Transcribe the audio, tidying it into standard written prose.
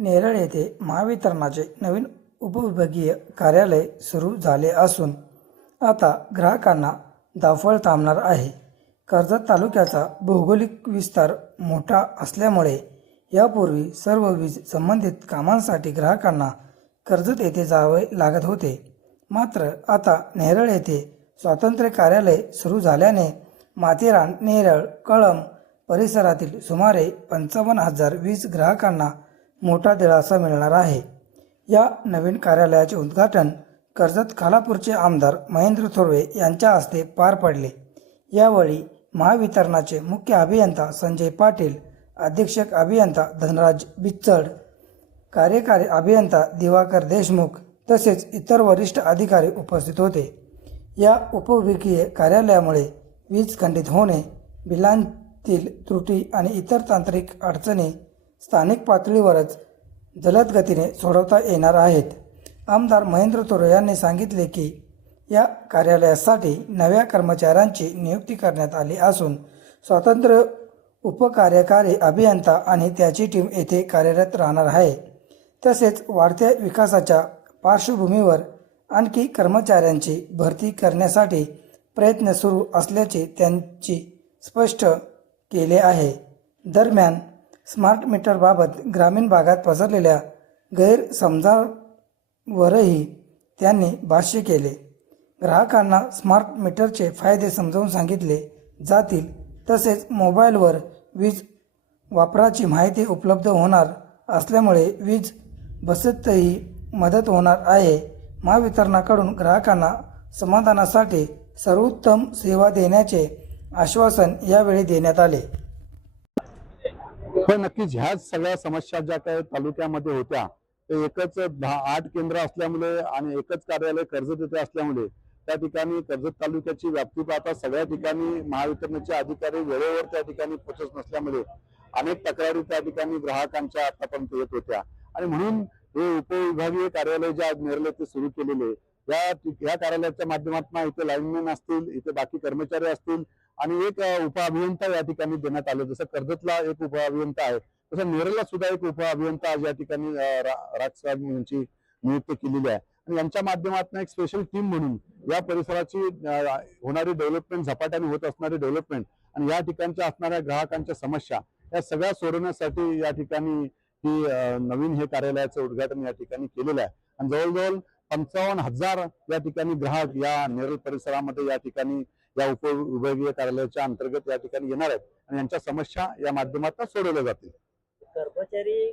नेरळ येथे महावितरणाचे नवीन उपविभागीय कार्यालय सुरू झाले असून आता ग्राहकांना धावपळ थांबणार आहे। कर्जत तालुक्याचा भौगोलिक विस्तार मोठा असल्यामुळे यापूर्वी सर्व वीज संबंधित कामांसाठी ग्राहकांना कर्जत येथे जावे लागत होते। मात्र आता नेरळ येथे स्वातंत्र्य कार्यालय सुरू झाल्याने माथेरान, नेरळ, कळंब परिसरातील सुमारे 55,000 वीज ग्राहकांना मोठा दिलासा मिळणार आहे। या नवीन कार्यालयाचे उद्घाटन कर्जत खालापूरचे आमदार महेंद्र थोरवे यांच्या हस्ते पार पडले। यावेळी महावितरणाचे मुख्य अभियंता संजय पाटील, अधीक्षक अभियंता धनराज बिच्चड, कार्यकारी अभियंता दिवाकर देशमुख तसेच इतर वरिष्ठ अधिकारी उपस्थित होते। या उपविभागीय कार्यालयामुळे वीज खंडित होणे, बिलांतील त्रुटी आणि इतर तांत्रिक अडचणी स्थानिक पातळीवरच जलद गतीने सोडवता येणार आहेत। आमदार महेंद्र थोरवे यांनी सांगितले की या कार्यालयासाठी नव्या कर्मचाऱ्यांची नियुक्ती करण्यात आली असून स्वतंत्र उपकार्यकारी अभियंता आणि त्याची टीम येथे कार्यरत राहणार आहे। तसेच वाढत्या विकासाच्या पार्श्वभूमीवर आणखी कर्मचाऱ्यांची भरती करण्यासाठी प्रयत्न सुरू असल्याचे त्यांची स्पष्ट केले आहे। दरम्यान स्मार्ट मीटरबाबत ग्रामीण भागात पसरलेल्या गैरसमजावरही त्यांनी भाष्य केले। ग्राहकांना स्मार्ट मीटरचे फायदे समजावून सांगितले जातील तसेच मोबाईलवर वीज वापराची माहिती उपलब्ध होणार असल्यामुळे वीज बचतीतही मदत होणार आहे। महावितरणाकडून ग्राहकांना समाधानासाठी सर्वोत्तम सेवा देण्याचे आश्वासन यावेळी देण्यात आले। पण नक्कीच ह्याच सगळ्या समस्या ज्या काही तालुक्यामध्ये होत्या ते एकच 8 केंद्र असल्यामुळे आणि एकच कार्यालय कर्जत येथे असल्यामुळे त्या ठिकाणी कर्जत तालुक्याची व्याप्ती पाहता सगळ्या ठिकाणी महावितरणचे अधिकारी वेळेवर त्या ठिकाणी पोहोचत नसल्यामुळे अनेक तक्रारी त्या ठिकाणी ग्राहकांच्या आतापर्यंत येत होत्या आणि म्हणून हे उपविभागीय कार्यालय जे आज नेरळ येथे सुरू केलेले या कार्यालयाच्या माध्यमातून इथे लाईनमॅन असतील, इथे बाकी कर्मचारी असतील आणि एक उपअभियंता या ठिकाणी देण्यात आले। जसं कर्जतला एक उपअभियंता आहे तसं नेरळला सुद्धा एक उपअभियंता आज या ठिकाणी राजसाहेब यांची नियुक्ती केलेली आहे आणि यांच्या माध्यमातून एक स्पेशल टीम म्हणून या परिसराची होणारी डेव्हलपमेंट, झपाट्याने होत असणारी डेव्हलपमेंट आणि या ठिकाणच्या असणाऱ्या ग्राहकांच्या समस्या या सगळ्या सोडवण्यासाठी या ठिकाणी ही नवीन हे कार्यालयाचं उद्घाटन या ठिकाणी केलेलं आहे आणि जवळजवळ 55,000 या ठिकाणी ग्राहक या नेरळ परिसरामध्ये या ठिकाणी या उपविभागीय कार्यालयाच्या अंतर्गत या ठिकाणी येणार आहेत आणि यांच्या समस्या या माध्यमातून सोडवल्या जातील। कर्मचारी